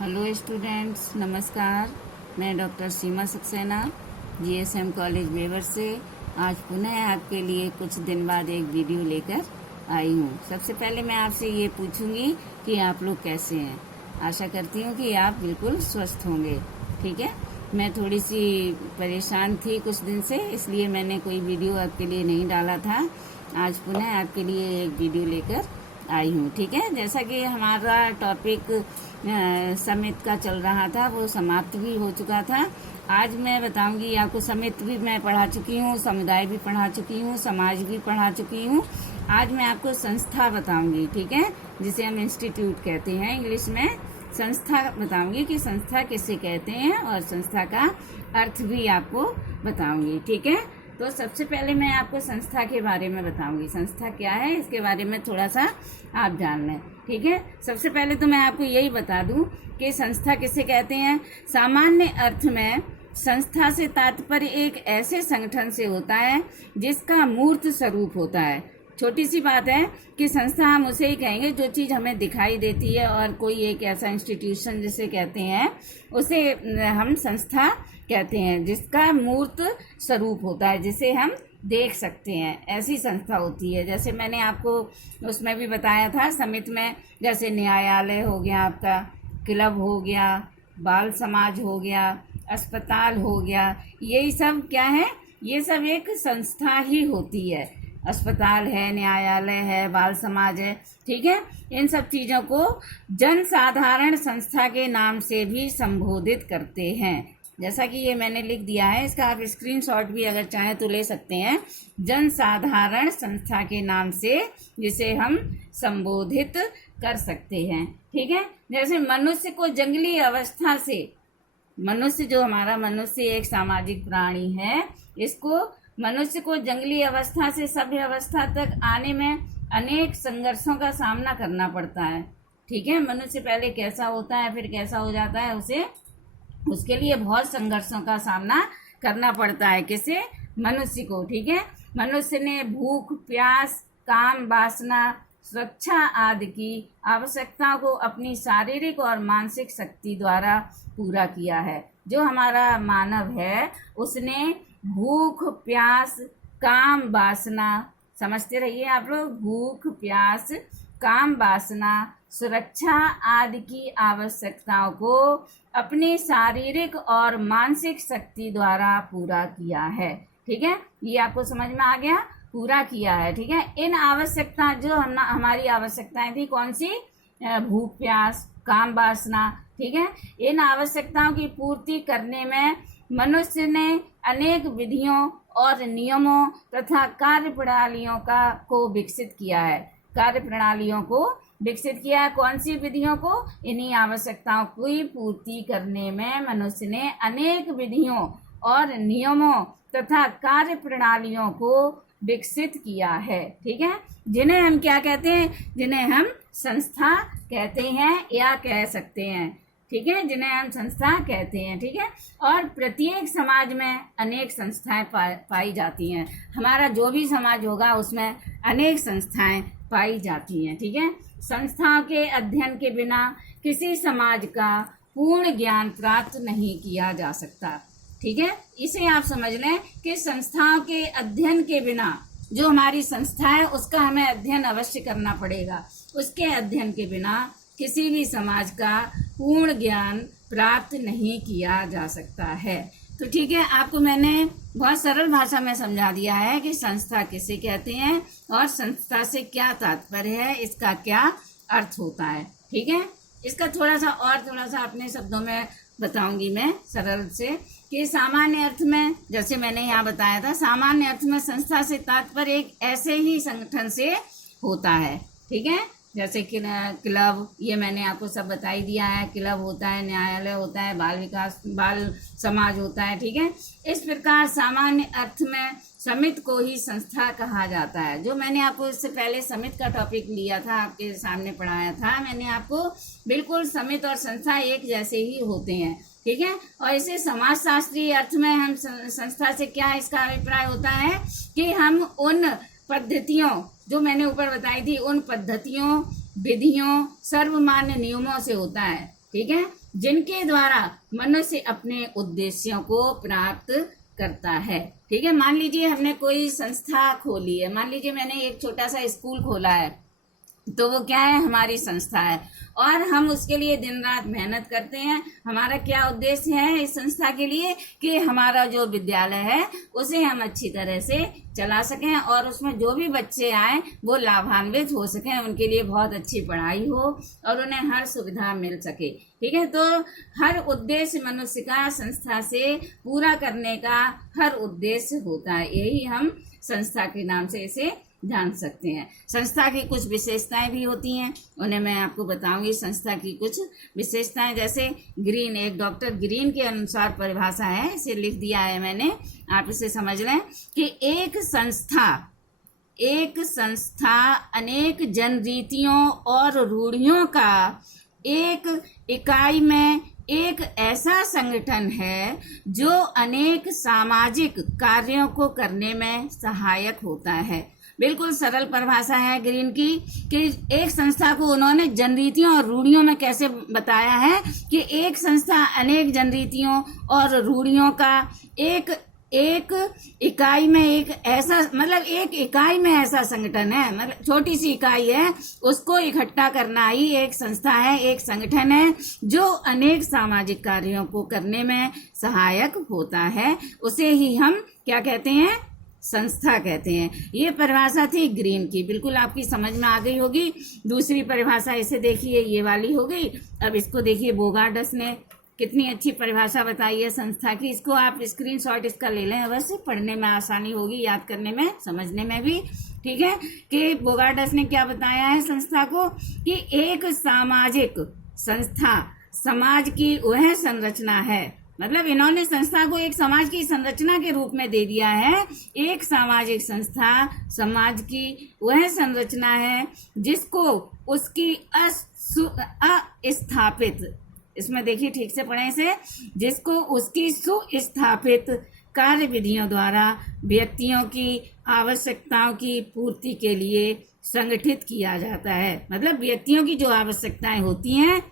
Hello students, नमस्कार। मैं doctor सीमा Saxena GSM college Weber से आज पुनः आपके लिए कुछ दिन बाद एक वीडियो लेकर आई हूँ। सबसे पहले मैं आपसे ये पूछूंगी कि आप लोग कैसे हैं। आशा करती हूँ कि आप बिल्कुल स्वस्थ होंगे। ठीक है, मैं थोड़ी सी परेशान थी कुछ दिन से, इसलिए मैंने कोई वीडियो आपके लिए नहीं डाला था। आज पुनः आपके लिए एक वीडियो लेकर आई हूँ। ठीक है, जैसा कि हमारा टॉपिक समिति का चल रहा था, वो समाप्त भी हो चुका था। आज मैं बताऊंगी आपको, समिति भी मैं पढ़ा चुकी हूँ, समुदाय भी पढ़ा चुकी हूँ, समाज भी पढ़ा चुकी हूँ। आज मैं आपको संस्था बताऊंगी। ठीक है, जिसे हम इंस्टीट्यूट कहते हैं इंग्लिश में। संस्था बताऊंगी कि संस्था किसे कहते हैं और संस्था का अर्थ भी आपको बताऊंगी। ठीक है, तो सबसे पहले मैं आपको संस्था के बारे में बताऊंगी। संस्था क्या है, इसके बारे में थोड़ा सा आप जान लें। ठीक है, सबसे पहले तो मैं आपको यही बता दूं कि संस्था किसे कहते हैं। सामान्य अर्थ में संस्था से तात्पर्य एक ऐसे संगठन से होता है जिसका मूर्त स्वरूप होता है। छोटी सी बात है कि संस्था हम उसे ही कहेंगे जो चीज हमें दिखाई देती है, और कोई एक ऐसा इंस्टीट्यूशन जिसे कहते हैं उसे हम संस्था कहते हैं, जिसका मूर्त स्वरूप होता है, जिसे हम देख सकते हैं, ऐसी संस्था होती है। जैसे मैंने आपको उसमें भी बताया था समिति में, जैसे न्यायालय हो गया, आपका क्लब हो गया, बाल समाज हो गया, अस्पताल हो गया, यही सब क्या है, ये सब एक संस्था ही होती है। अस्पताल है, न्यायालय है, बाल समाज है। ठीक है, इन सब चीजों को जन साधारण संस्था के नाम से भी संबोधित करते हैं। जैसा कि ये मैंने लिख दिया है, इसका आप स्क्रीनशॉट भी अगर चाहें तो ले सकते हैं। जन साधारण संस्था के नाम से जिसे हम संबोधित कर सकते हैं। ठीक है, जैसे मनुष्य को जंगली अवस्था से, मनुष्य जो हमारा मनुष्य एक सामाजिक प्राणी है, इसको मनुष्य को जंगली अवस्था से सभ्य अवस्था तक आने में अनेक संघर्षों का सामना करना पड़ता है। ठीक है, मनुष्य पहले कैसा होता है फिर कैसा हो जाता है, उसके लिए बहुत संघर्षों का सामना करना पड़ता है। किसे? मनुष्य को। ठीक है, मनुष्य ने भूख, प्यास, काम, वासना, सुरक्षा आदि की आवश्यकताओं को अपनी शारीरिक और मानसिक शक्ति द्वारा पूरा किया है। जो हमारा मानव है उसने भूख, प्यास, काम, वासना, समझते रहिए आप लोग, भूख, प्यास, काम, वासना, सुरक्षा आदि की आवश्यकताओं को अपनी शारीरिक और मानसिक शक्ति द्वारा पूरा किया है। ठीक है, ये आपको समझ में आ गया, पूरा किया है। ठीक है, इन आवश्यकता जो हमारी आवश्यकताएं थी, कौन सी? भूख, प्यास, काम, वासना। ठीक है, इन आवश्यकताओं की पूर्ति करने में मनुष्य ने अनेक विधियों और नियमों तथा कार्य प्रणालियों को विकसित किया है। कार्य प्रणालियों को विकसित किया है। कौन सी विधियों को? इन्हीं आवश्यकताओं की पूर्ति करने में मनुष्य ने अनेक विधियों और नियमों तथा कार्य प्रणालियों को विकसित किया है। ठीक है, जिन्हें हम क्या कहते हैं? जिन्हें हम संस्था कहते हैं या कह सकते हैं। ठीक है, जिन्हें हम संस्था कहते हैं। ठीक है, और प्रत्येक समाज में अनेक संस्थाएं पाई जाती हैं। हमारा जो भी समाज होगा उसमें अनेक संस्थाएं पाई जाती हैं। ठीक है, संस्थाओं के अध्ययन के बिना किसी समाज का पूर्ण ज्ञान प्राप्त नहीं किया जा सकता। ठीक है, इसे आप समझ लें कि संस्थाओं के अध्ययन के बिना, जो हमारी संस्था है उसका हमें अध्ययन अवश्य करना पड़ेगा। उसके अध्ययन के बिना किसी भी समाज का पूर्ण ज्ञान प्राप्त नहीं किया जा सकता है। तो ठीक है, आपको मैंने बहुत सरल भाषा में समझा दिया है कि संस्था किसे कहते हैं और संस्था से क्या तात्पर्य है, इसका क्या अर्थ होता है। ठीक है, इसका थोड़ा सा अपने शब्दों में बताऊंगी मैं सरल से, कि सामान्य अर्थ में, जैसे मैंने यहाँ बताया था, सामान्य अर्थ में संस्था से तात्पर्य एक ऐसे ही संगठन से होता है। ठीक है, जैसे कि क्लब, ये मैंने आपको सब बता ही दिया है। क्लब होता है, न्यायालय होता है, बाल समाज होता है। ठीक है, इस प्रकार सामान्य अर्थ में समिति को ही संस्था कहा जाता है। जो मैंने आपको इससे पहले समिति का टॉपिक लिया था, आपके सामने पढ़ाया था मैंने आपको, बिल्कुल समिति और संस्था एक जैसे ही होते हैं। ठीक है, और इसे समाजशास्त्रीय अर्थ में हम संस्था से क्या इसका अभिप्राय होता है कि हम उन पद्धतियों जो मैंने ऊपर बताई थी, उन पद्धतियों, विधियों, सर्वमान्य नियमों से होता है। ठीक है, जिनके द्वारा मनुष्य अपने उद्देश्यों को प्राप्त करता है। ठीक है, मान लीजिए हमने कोई संस्था खोली है, मान लीजिए मैंने एक छोटा सा स्कूल खोला है, तो वो क्या है, हमारी संस्था है, और हम उसके लिए दिन रात मेहनत करते हैं। हमारा क्या उद्देश्य है इस संस्था के लिए, कि हमारा जो विद्यालय है उसे हम अच्छी तरह से चला सकें और उसमें जो भी बच्चे आए वो लाभान्वित हो सकें, उनके लिए बहुत अच्छी पढ़ाई हो और उन्हें हर सुविधा मिल सके। ठीक है, तो हर उद्देश्य मनुष्य का संस्था से पूरा करने का हर उद्देश्य होता है, यही हम संस्था के नाम से इसे जान सकते हैं। संस्था की कुछ विशेषताएं भी होती हैं, उन्हें मैं आपको बताऊंगी। संस्था की कुछ विशेषताएं, जैसे ग्रीन, एक डॉक्टर ग्रीन के अनुसार परिभाषा है, इसे लिख दिया है मैंने, आप इसे समझ लें कि एक संस्था अनेक जनरीतियों और रूढ़ियों का एक इकाई में एक ऐसा संगठन है जो अनेक सामाजिक कार्यों को करने में सहायक होता है। बिल्कुल सरल परिभाषा है ग्रीन की, कि एक संस्था को उन्होंने जनरीतियों और रूढ़ियों में कैसे बताया है कि एक संस्था अनेक जनरीतियों और रूढ़ियों का एक इकाई में एक ऐसा, मतलब एक इकाई में ऐसा संगठन है, मतलब छोटी सी इकाई है, उसको इकट्ठा करना ही एक संस्था है, एक संगठन है जो अनेक सामाजिक कार्यों को करने में सहायक होता है, उसे ही हम क्या कहते हैं, संस्था कहते हैं। ये परिभाषा थी ग्रीन की, बिल्कुल आपकी समझ में आ गई होगी। दूसरी परिभाषा इसे देखिए, ये वाली हो गई। अब इसको देखिए, बोगार्डस ने कितनी अच्छी परिभाषा बताई है संस्था की, इसको आप स्क्रीनशॉट इसका ले लें, अवश्य पढ़ने में आसानी होगी, याद करने में, समझने में भी। ठीक है, कि बोगार्डस ने क्या बताया है संस्था को, कि एक सामाजिक संस्था समाज की वह संरचना है, मतलब इन्होंने संस्था को एक समाज की संरचना के रूप में दे दिया है। एक सामाजिक संस्था समाज की वह संरचना है जिसको उसकी अस्थापित, इसमें देखिए ठीक से पढ़ें इसे, जिसको उसकी सुस्थापित कार्य विधियों द्वारा व्यक्तियों की आवश्यकताओं की पूर्ति के लिए संगठित किया जाता है। मतलब व्यक्तियों की जो आवश्यकताएं होती हैं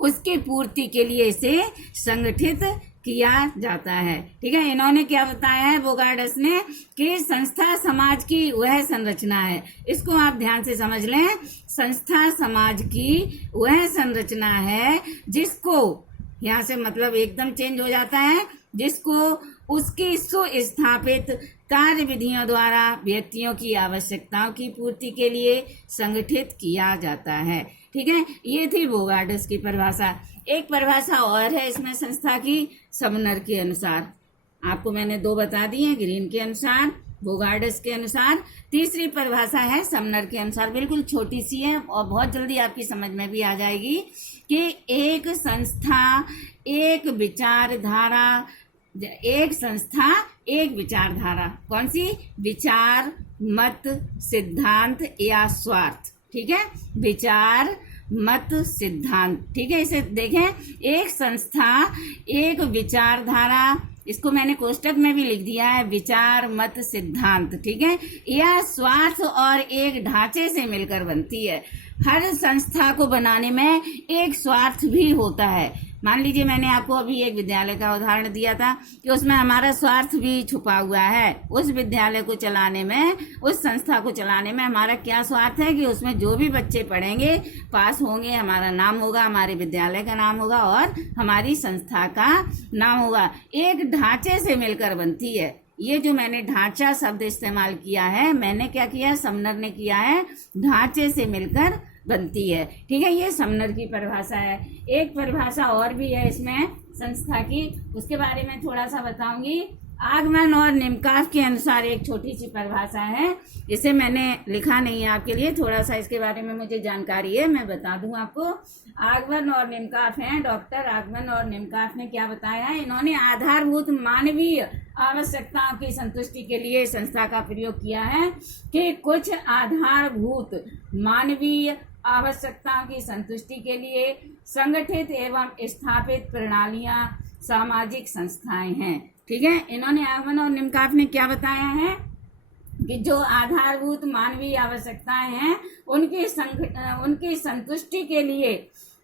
उसकी पूर्ति के लिए इसे संगठित किया जाता है। ठीक है, इन्होंने क्या बताया है बोगार्डस ने, कि संस्था समाज की वह संरचना है। इसको आप ध्यान से समझ लें, संस्था समाज की वह संरचना है जिसको, यहाँ से मतलब एकदम चेंज हो जाता है, जिसको उसकी सुस्थापित कार्य विधियों द्वारा व्यक्तियों की आवश्यकताओं की पूर्ति के लिए संगठित किया जाता है। ठीक है, ये थी बोगार्डस की परिभाषा। एक परिभाषा और है इसमें संस्था की, समनर के अनुसार। आपको मैंने दो बता दी हैं, ग्रीन के अनुसार, बोगार्डस के अनुसार। तीसरी परिभाषा है समनर के अनुसार, बिल्कुल छोटी सी है और बहुत जल्दी आपकी समझ में भी आ जाएगी, कि एक संस्था एक विचारधारा, एक संस्था एक विचारधारा, कौन सी, विचार, मत, सिद्धांत या स्वार्थ। ठीक है, विचार, मत, सिद्धांत। ठीक है, इसे देखें, एक संस्था एक विचारधारा, इसको मैंने कोष्टक में भी लिख दिया है, विचार, मत, सिद्धांत। ठीक है, यह स्वार्थ और एक ढांचे से मिलकर बनती है। हर संस्था को बनाने में एक स्वार्थ भी होता है। मान लीजिए मैंने आपको अभी एक विद्यालय का उदाहरण दिया था कि उसमें हमारा स्वार्थ भी छुपा हुआ है। उस विद्यालय को चलाने में, उस संस्था को चलाने में हमारा क्या स्वार्थ है, कि उसमें जो भी बच्चे पढ़ेंगे, पास होंगे, हमारा नाम होगा, हमारे विद्यालय का नाम होगा और हमारी संस्था का नाम होगा। एक ढांचे से मिलकर बनती है। ये जो मैंने ढांचा शब्द इस्तेमाल किया है, मैंने क्या किया, समनर ने किया है, ढांचे से मिलकर बनती है। ठीक है, ये समनर की परिभाषा है। एक परिभाषा और भी है इसमें संस्था की, उसके बारे में थोड़ा सा बताऊंगी। आगमन और निम्काफ के अनुसार एक छोटी सी परिभाषा है, इसे मैंने लिखा नहीं है आपके लिए, थोड़ा सा इसके बारे में मुझे जानकारी है, मैं बता दूं आपको। आगमन और निम्काफ है, डॉक्टर आगमन और निम्काफ ने क्या बताया है, इन्होंने आधारभूत मानवीय आवश्यकताओं की संतुष्टि के लिए संस्था का प्रयोग किया है, कि कुछ आधारभूत मानवीय आवश्यकताओं की संतुष्टि के लिए संगठित एवं स्थापित प्रणालियां सामाजिक संस्थाएं हैं। ठीक है, इन्होंने आगमन और निम्काफ ने क्या बताया है, कि जो आधारभूत मानवीय आवश्यकताएं हैं उनकी संतुष्टि के लिए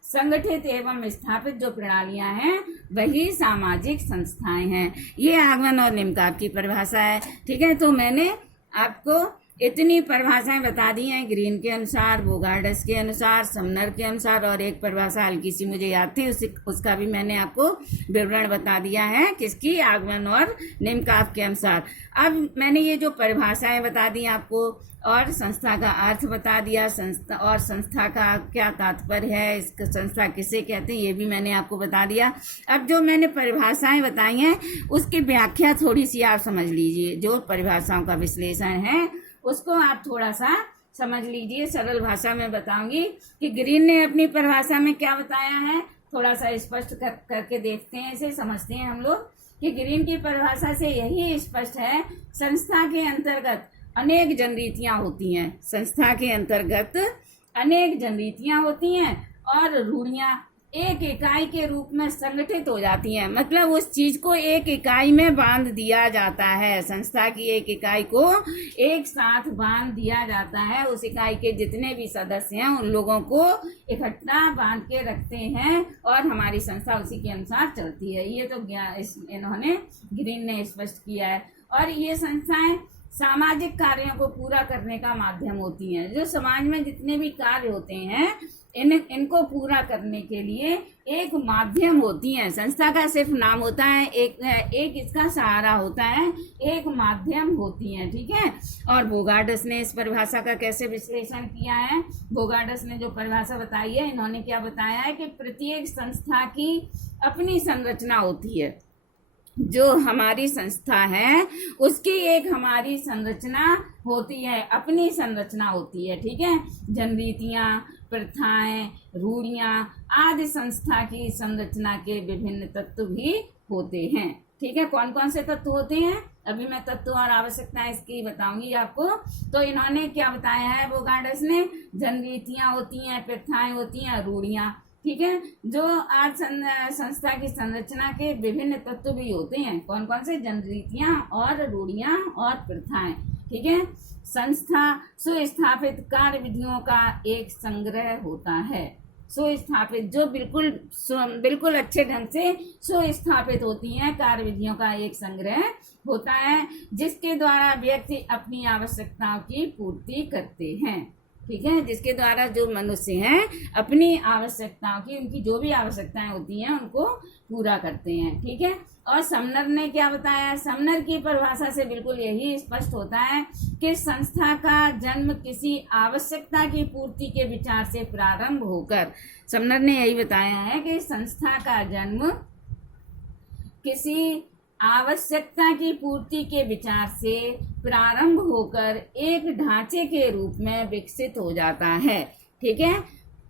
संगठित एवं स्थापित जो प्रणालियां हैं वही सामाजिक संस्थाएं हैं। ये आगमन और निम्नकाप की परिभाषा है। ठीक है, तो मैंने आपको इतनी परिभाषाएं बता दी हैं, ग्रीन के अनुसार, बोगार्डस के अनुसार, समनर के अनुसार, और एक परिभाषा हल्की सी मुझे याद थी, उसका भी मैंने आपको विवरण बता दिया है, किसकी, आगमन और निम्नकाप के अनुसार। अब मैंने ये जो परिभाषाएं बता दी आपको और संस्था का अर्थ बता दिया, संस्था और संस्था का क्या तात्पर्य है, इसका संस्था किसे कहते हैं, ये भी मैंने आपको बता दिया। अब जो मैंने परिभाषाएं बताई हैं उसकी व्याख्या थोड़ी सी आप समझ लीजिए। जो परिभाषाओं का विश्लेषण है उसको आप थोड़ा सा समझ लीजिए। सरल भाषा में बताऊंगी कि ग्रीन ने अपनी परिभाषा में क्या बताया है, थोड़ा सा स्पष्ट करके देखते हैं, इसे समझते हैं हम लोग कि ग्रीन की परिभाषा से यही स्पष्ट है, संस्था के अंतर्गत अनेक जनरीतियां होती हैं, संस्था के अंतर्गत अनेक जनरीतियां होती हैं और रूढ़ियां एक इकाई के रूप में संगठित हो जाती हैं। मतलब उस चीज को एक इकाई में बांध दिया जाता है, संस्था की एक इकाई को एक साथ बांध दिया जाता है। उस इकाई के जितने भी सदस्य हैं उन लोगों को इकट्ठा बांध के रखते हैं और हमारी संस्था उसी के अनुसार चलती है। ये तो इन्होंने ग्रीन ने स्पष्ट किया है। और ये संस्थाएं सामाजिक कार्यों को पूरा करने का माध्यम होती हैं। जो समाज में जितने भी कार्य होते हैं इनको पूरा करने के लिए एक माध्यम होती हैं। संस्था का सिर्फ नाम होता है, एक इसका सहारा होता है, एक माध्यम होती हैं। ठीक है, और बोगार्डस ने इस परिभाषा का कैसे विश्लेषण किया है, बोगार्डस ने जो परिभाषा बताई है, इन्होंने क्या बताया है कि प्रत्येक संस्था की अपनी संरचना होती है। जो हमारी संस्था है उसकी एक हमारी संरचना होती है, अपनी संरचना होती है। ठीक है, जनरीतियां, प्रथाएं, रूढ़ियां आदि संस्था की संरचना के विभिन्न तत्व भी होते हैं। ठीक है, कौन कौन से तत्व होते हैं अभी मैं तत्व और आवश्यकताएं इसकी बताऊंगी आपको। तो इन्होंने क्या बताया है बोगार्डस ने, जनरीतियां होती हैं, प्रथाएं होती हैं, रूढ़ियां। ठीक है, जो आज संस्था की संरचना के विभिन्न तत्व भी होते हैं। कौन कौन से, जनरीतियां और रूढ़ियां और प्रथाएं। ठीक है, संस्था सुस्थापित कार्य विधियों का एक संग्रह होता है। सुस्थापित जो बिल्कुल अच्छे ढंग से सुस्थापित होती हैं कार्य विधियों का एक संग्रह होता है, जिसके द्वारा व्यक्ति अपनी आवश्यकताओं की पूर्ति करते हैं। ठीक है, जिसके द्वारा जो मनुष्य हैं अपनी आवश्यकताओं की, उनकी जो भी आवश्यकताएं होती हैं उनको पूरा करते हैं। ठीक है, और समनर ने क्या बताया, समनर की परिभाषा से बिल्कुल यही स्पष्ट होता है कि संस्था का जन्म किसी आवश्यकता की पूर्ति के विचार से प्रारंभ होकर, समनर ने यही बताया है कि संस्था का जन्म किसी आवश्यकता की पूर्ति के विचार से प्रारंभ होकर एक ढांचे के रूप में विकसित हो जाता है। ठीक है,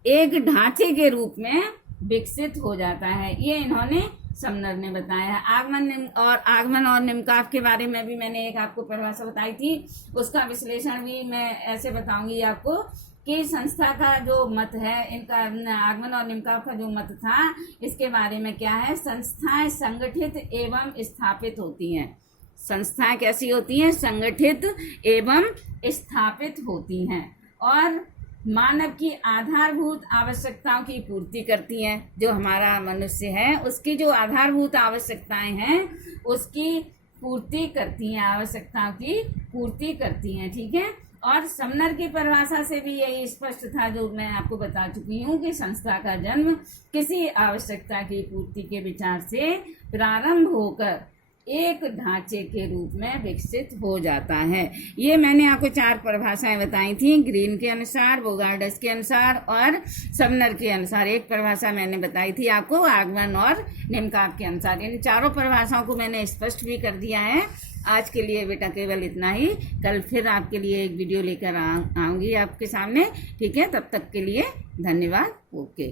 एक ढांचे के रूप में विकसित हो जाता है, ये इन्होंने समनर ने बताया। आगमन और निम्नकाप के बारे में भी मैंने एक आपको परिभाषा बताई थी, उसका विश्लेषण भी मैं ऐसे बताऊंगी आपको कि संस्था का जो मत है, इनका आगमन और निम्नकाप का जो मत था, इसके बारे में क्या है, संस्थाएं संगठित एवं स्थापित होती हैं। संस्थाएं कैसी होती हैं, संगठित एवं स्थापित होती हैं और मानव की आधारभूत आवश्यकताओं की पूर्ति करती हैं। जो हमारा मनुष्य है उसकी जो आधारभूत आवश्यकताएं हैं उसकी पूर्ति करती हैं, आवश्यकताओं की पूर्ति करती हैं। ठीक है, और समनर की परिभाषा से भी यही स्पष्ट था जो मैं आपको बता चुकी हूँ कि संस्था का जन्म किसी आवश्यकता की पूर्ति के विचार से प्रारंभ होकर एक ढांचे के रूप में विकसित हो जाता है। ये मैंने आपको 4 परिभाषाएं बताई थी, ग्रीन के अनुसार, बोगार्डस के अनुसार और समनर के अनुसार। एक परिभाषा मैंने बताई थी आपको आगमन और निम्नकाप के अनुसार। इन चारों परिभाषाओं को मैंने स्पष्ट भी कर दिया है। आज के लिए बेटा केवल इतना ही, कल फिर आपके लिए एक वीडियो लेकर आऊंगी आपके सामने। ठीक है, तब तक के लिए धन्यवाद। ओके।